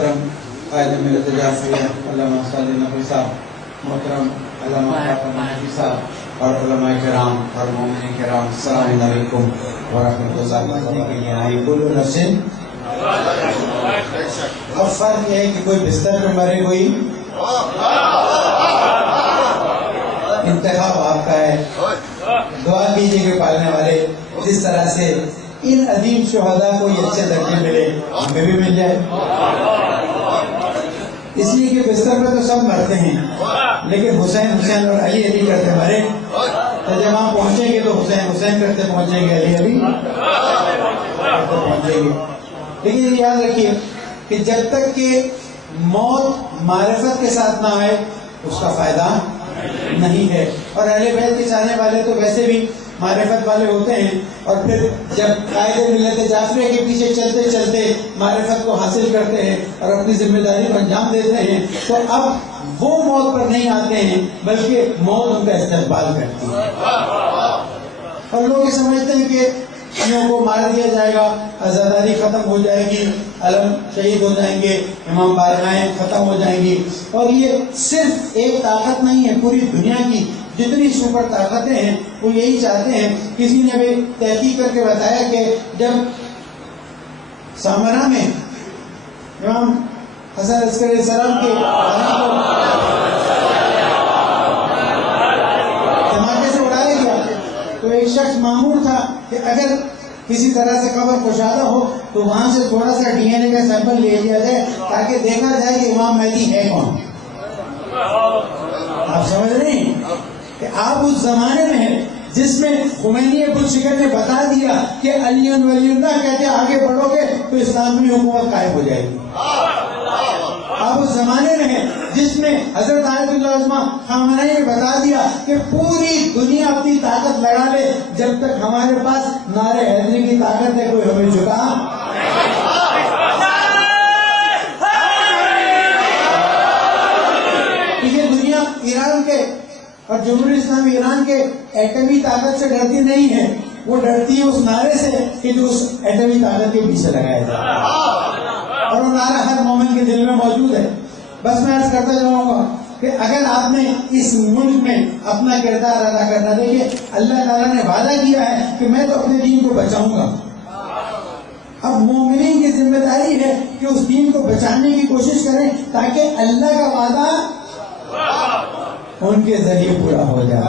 محترم قائد ملت جعفریہ علامہ صالح نقوی صاحب، محترم علامہ نقوی صاحب اور علماء کرام اور مومنین کرام، السلام علیکم ورحمۃ اللہ وبرکاتہ۔ کل نفس، اب فرق یہ ہے کہ کوئی بستر پہ مرے، کوئی انتخاب آپ کا ہے۔ دعا کیجیے کہ پالنے والے جس طرح سے ان عظیم شہداء کو یہ اچھے درجے ملے، ہمیں بھی مل جائے۔ اس لیے کہ بستر پہ تو سب مرتے ہیں، لیکن حسین حسین اور علی علی کرتے مرے، تو جب وہاں پہنچیں گے تو حسین حسین کرتے پہنچیں گے، علی علی کرتے پہنچیں گے۔ لیکن یہ یاد رکھیے کہ جب تک کہ موت معرفت کے ساتھ نہ آئے اس کا فائدہ نہیں ہے۔ اور اہل بیت کے چاہنے والے تو ویسے بھی معرفت والے ہوتے ہیں، اور پھر جب قائد ملت جعفریہ کے پیچھے چلتے چلتے معرفت کو حاصل کرتے ہیں اور اپنی ذمہ داری کو انجام دیتے ہیں، تو اب وہ موت پر نہیں آتے ہیں بلکہ موت ان کا استقبال کرتی ہے۔ اور لوگ یہ سمجھتے ہیں کہ انہوں کو مار دیا جائے گا، آزاداری ختم ہو جائے گی، علم شہید ہو جائیں گے، امام بارگاہیں ختم ہو جائیں گی۔ اور یہ صرف ایک طاقت نہیں ہے، پوری دنیا کی جتنی سپر طاقتیں ہیں وہ یہی چاہتے ہیں۔ کسی نے بھی تحقیق کر کے بتایا کہ جب سامرا میں امام حسن عسکری علیہ السلام کے دھماکے سے اڑایا گیا تو ایک شخص معمول تھا کہ اگر کسی طرح سے قبر کشادہ ہو تو وہاں سے تھوڑا سا ڈی این اے کا سیمپل لے لیا جائے تاکہ دیکھا جائے کہ امام مہدی ہے کون۔ آپ سمجھ رہے ہیں کہ آپ اس زمانے میں ہیں جس میں خمینی بلشکر نے بتا دیا کہ علی ولی اللہ کہتے آگے بڑھو گے تو اسلامی حکومت قائم ہو جائے گی۔ آپ اس زمانے میں ہیں جس میں حضرت آیت اللہ عظمہ خامنہئی نے بتا دیا کہ پوری دنیا اپنی طاقت لگا لے، جب تک ہمارے پاس نعرہ حیدری کی طاقت ہے کوئی ہمیں جھکا۔ یہ دنیا ایران کے اور جمہوریہ اسلامی ایران کے ایٹمی طاقت سے ڈرتی نہیں ہے، وہ ڈرتی ہے اس نعرے سے کہ جو اس ایٹمی طاقت کے پیچھے لگایا جائے، اور وہ نعرہ ہر مومن کے دل میں موجود ہے۔ بس میں عرض کرتا جاؤں گا کہ اگر آپ نے اس ملک میں اپنا کردار ادا کرنا، دیکھیے اللہ تعالیٰ نے وعدہ کیا ہے کہ میں تو اپنے دین کو بچاؤں گا۔ اب مومنین کی ذمہ داری ہے کہ اس دین کو بچانے کی کوشش کریں تاکہ اللہ کا وعدہ ان کے ذریعے پورا ہو جائے،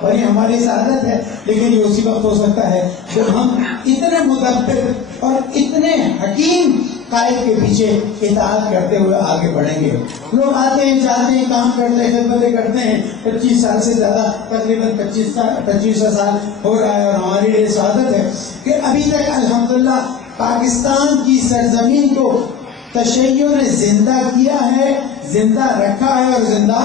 اور یہ ہماری سعادت ہے۔ لیکن یہ اسی وقت ہو سکتا ہے جب ہم اتنے مدبر اور اتنے حکیم قائد کے پیچھے اطاعت کرتے ہوئے آگے بڑھیں گے۔ لوگ آتے ہیں، جاتے ہیں، کام کرتے ہیں، خدمتیں کرتے ہیں، 25 سال سے زیادہ، تقریباً 25 سال ہو رہا ہے، اور ہماری یہ سعادت ہے کہ ابھی تک الحمدللہ پاکستان کی سرزمین کو تشیع نے زندہ کیا ہے، زندہ رکھا ہے، اور زندہ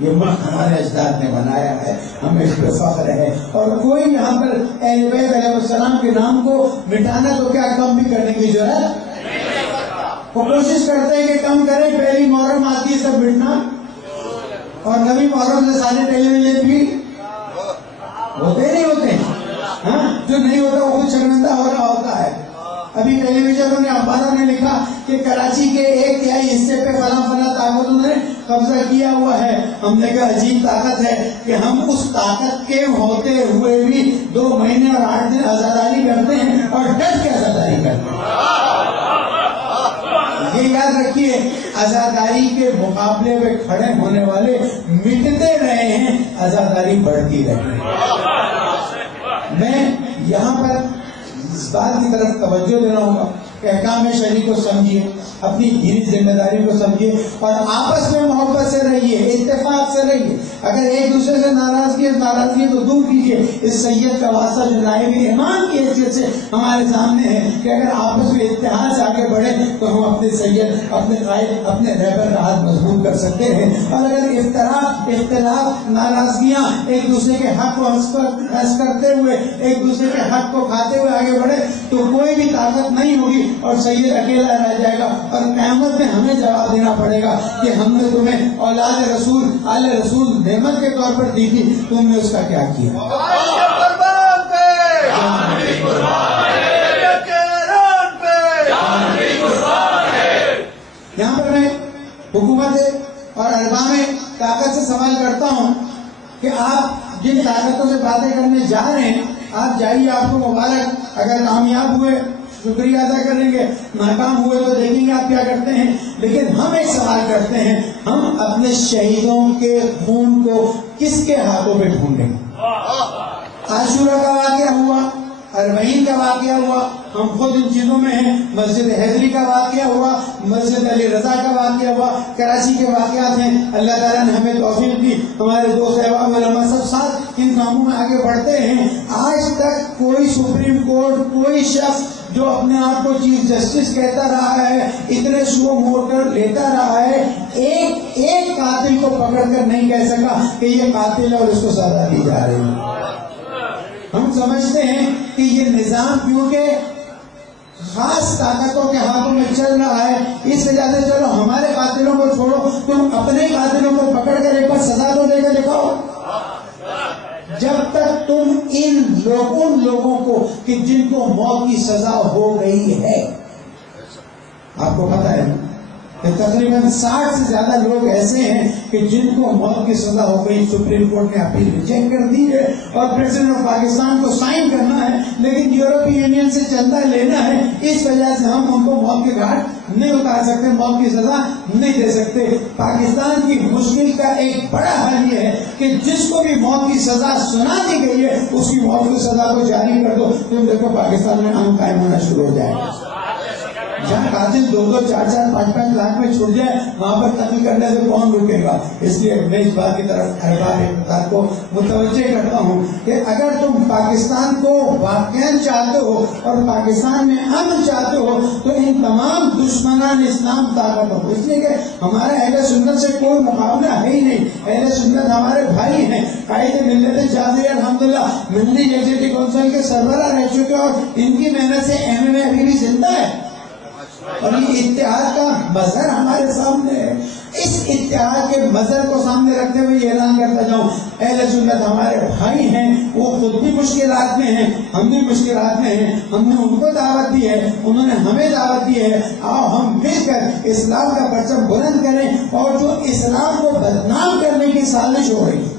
یہ ملک ہمارے اجداد نے بنایا ہے، ہمیں اس پہ فخر ہے۔ اور کوئی یہاں پر اہل بیت علیہ السلام کے نام کو مٹانا تو کیا کم بھی کرنے کی ضرورت، وہ کوشش کرتے ہیں کہ کم کریں۔ پہلی محرم آتی ہے سب مٹنا، اور نبی محرم سے سارے ٹیلی ویژن بھی ہوتے نہیں ہوتے، جو نہیں ہوتا وہ خود شرمندہ ہو رہا ہوتا ہے۔ ابھی ٹیلی ویژن نے، اخباروں نے لکھا کہ کراچی کے 1/3 حصے پہ فلاں فلاں طاقتوں نے قبضہ کیا ہوا ہے۔ ہم نے کہا عجیب طاقت ہے کہ ہم اس طاقت کے ہوتے ہوئے بھی 2 مہینے اور 8 دن آزاداری کرتے ہیں، اور ڈٹ کے آزاداری کرتے ہیں۔ یہ یاد رکھیے، آزاداری کے مقابلے میں کھڑے ہونے والے مٹتے رہے ہیں، آزاداری بڑھتی رہی۔ میں یہاں پر اس بات کی طرف توجہ دے رہا ہوں کہ احکام شرعی کو سمجھیے، اپنی دینی ذمہ داری کو سمجھیے، اور آپس میں محبت سے رہیے، اتفاق سے رہیے۔ اگر ایک دوسرے سے ناراضگی ہے تو دور کیجیے۔ اس سید کا واسطہ جو نائب امام کی حیثیت سے ہمارے سامنے ہے کہ اگر آپس میں اتحاد سے آگے بڑھے تو ہم اپنے سید، اپنے قائد، اپنے رہبر کا ہاتھ مضبوط کر سکتے ہیں۔ اور اگر اختلاف، ناراضگیاں ایک دوسرے کے حق کو حذف کرتے ہوئے، ایک دوسرے کے حق کو کھاتے ہوئے آگے بڑھے تو کوئی بھی طاقت نہیں ہوگی، اور سید اکیلا رہ جائے گا، اور قیامت میں ہمیں جواب دینا پڑے گا کہ ہم نے تمہیں اولاد رسول، آل رسول نعمت کے طور پر دی تھی، تم نے اس کا کیا کیا؟ یہاں پر میں حکومت اور ارباب طاقت سے سوال کرتا ہوں کہ آپ جن طاقتوں سے باتیں کرنے جا رہے ہیں آپ جائیے، آپ کو مبارک، اگر کامیاب ہوئے شکریہ ادا کریں گے، ناکام ہوئے تو دیکھیں گے آپ کیا کرتے ہیں. لیکن ہم ایک سوال کرتے ہیں، ہم اپنے شہیدوں کے خون کو کس کے ہاتھوں پہ ڈھونڈیں؟ عاشورہ کا واقعہ ہوا، اربعین کا واقعہ ہوا، ہم خود ان چیزوں میں ہیں. مسجد حیدری کا واقعہ ہوا، مسجد علی رضا کا واقعہ ہوا، کراچی کے واقعات ہیں. اللہ تعالیٰ نے ہمیں توفیق دی، ہمارے دوست احباب علماء سب ساتھ ان کاموں میں آگے بڑھتے ہیں. آج تک کوئی سپریم کورٹ، کوئی شخص جو اپنے آپ کو چیف جسٹس کہتا رہا ہے، اتنے شو موڑ کر لیتا رہا ہے، ایک قاتل کو پکڑ کر نہیں کہہ سکا کہ یہ قاتل ہے اور اس کو سزا دی جا رہی ہے. ہم سمجھتے ہیں کہ یہ نظام کیونکہ خاص طاقتوں کے ہاتھوں میں چل رہا ہے، اس وجہ سے چلو ہمارے قاتلوں کو چھوڑو، تم اپنے قاتلوں کو پکڑ کر ایک بار سزا تو دے کر دکھاؤ. جب تک تم ان لوگوں کو کہ جن کو موت کی سزا ہو گئی ہے، آپ کو پتا ہے کہ تقریباً 60 سے زیادہ لوگ ایسے ہیں کہ جن کو موت کی سزا ہو گئی، سپریم کورٹ نے اپیل ریجیکٹ کر دی ہے اور پریزیڈنٹ آف پاکستان کو سائن کرنا ہے، لیکن یورپی یونین سے چندہ لینا ہے. اس وجہ سے ہم ان کو موت کے گھاٹ نہیں اتار سکتے، موت کی سزا نہیں دے سکتے. پاکستان کی مشکل کا ایک بڑا حل یہ ہے کہ جس کو بھی موت کی سزا سنا دی گئی ہے اس کی موت کی سزا کو جاری کر دو. تم دیکھو پاکستان میں امن قائم ہونا شروع ہو جائے گا. جہاں قاتل 2-2, 4-4, 5-5 لاکھ میں چھوٹ جائے وہاں پر قتل کرنے سے کون روکے گا؟ اس لیے میں اس بات کی طرف ارباب کو متوجہ کرتا ہوں کہ اگر تم پاکستان کو واقعاً چاہتے ہو اور پاکستان میں امن چاہتے ہو تو ان تمام دشمنان اسلام طاقتوں کو، اس لیے کہ ہمارا اہل سنت سے کوئی مقابلہ ہے ہی نہیں. اہل سنت ہمارے بھائی ہیں، قائد ملت جعفری الحمدللہ ملی یکجہتی کونسل کے سربراہ رہ چکے اور ان کی محنت سے MMA ابھی بھی زندہ ہے اور یہ اتحاد کا مظہر ہمارے سامنے ہے. اس اتحاد کے مظہر کو سامنے رکھتے ہوئے یہ اعلان کرتا جاؤں، اہل سنت ہمارے بھائی ہیں، وہ خود بھی مشکلات میں ہیں، ہم بھی مشکلات میں ہیں. ہم نے ان کو دعوت دی ہے، انہوں نے ہمیں دعوت دی ہے. آؤ ہم مل کر اسلام کا پرچم بلند کریں اور جو اسلام کو بدنام کرنے کی سازش ہو رہی ہے،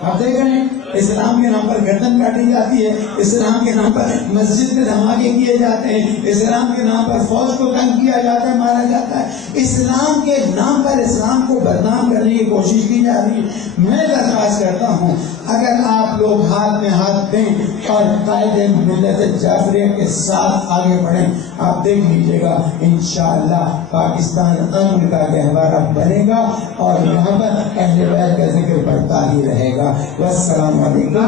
آپ دیکھ رہے ہیں اسلام کے نام پر گردن کاٹی جاتی ہے، اسلام کے نام پر مسجد میں دھماکے کیے جاتے ہیں، اسلام کے نام پر فوج کو تنگ کیا جاتا ہے، مارا جاتا ہے. اسلام کے نام پر اسلام کو بدنام کرنے کی کوشش کی جا رہی ہے. میں درخواست کرتا ہوں اگر آپ لوگ ہاتھ میں ہاتھ دیں اور قائد ملت جعفریہ کے ساتھ آگے بڑھیں، آپ دیکھ لیجیے گا انشاءاللہ پاکستان امن کا گہوارہ بنے گا اور یہاں پر اہل بیت کا ذکر بڑھتا ہی رہے گا. والسلام علیکم.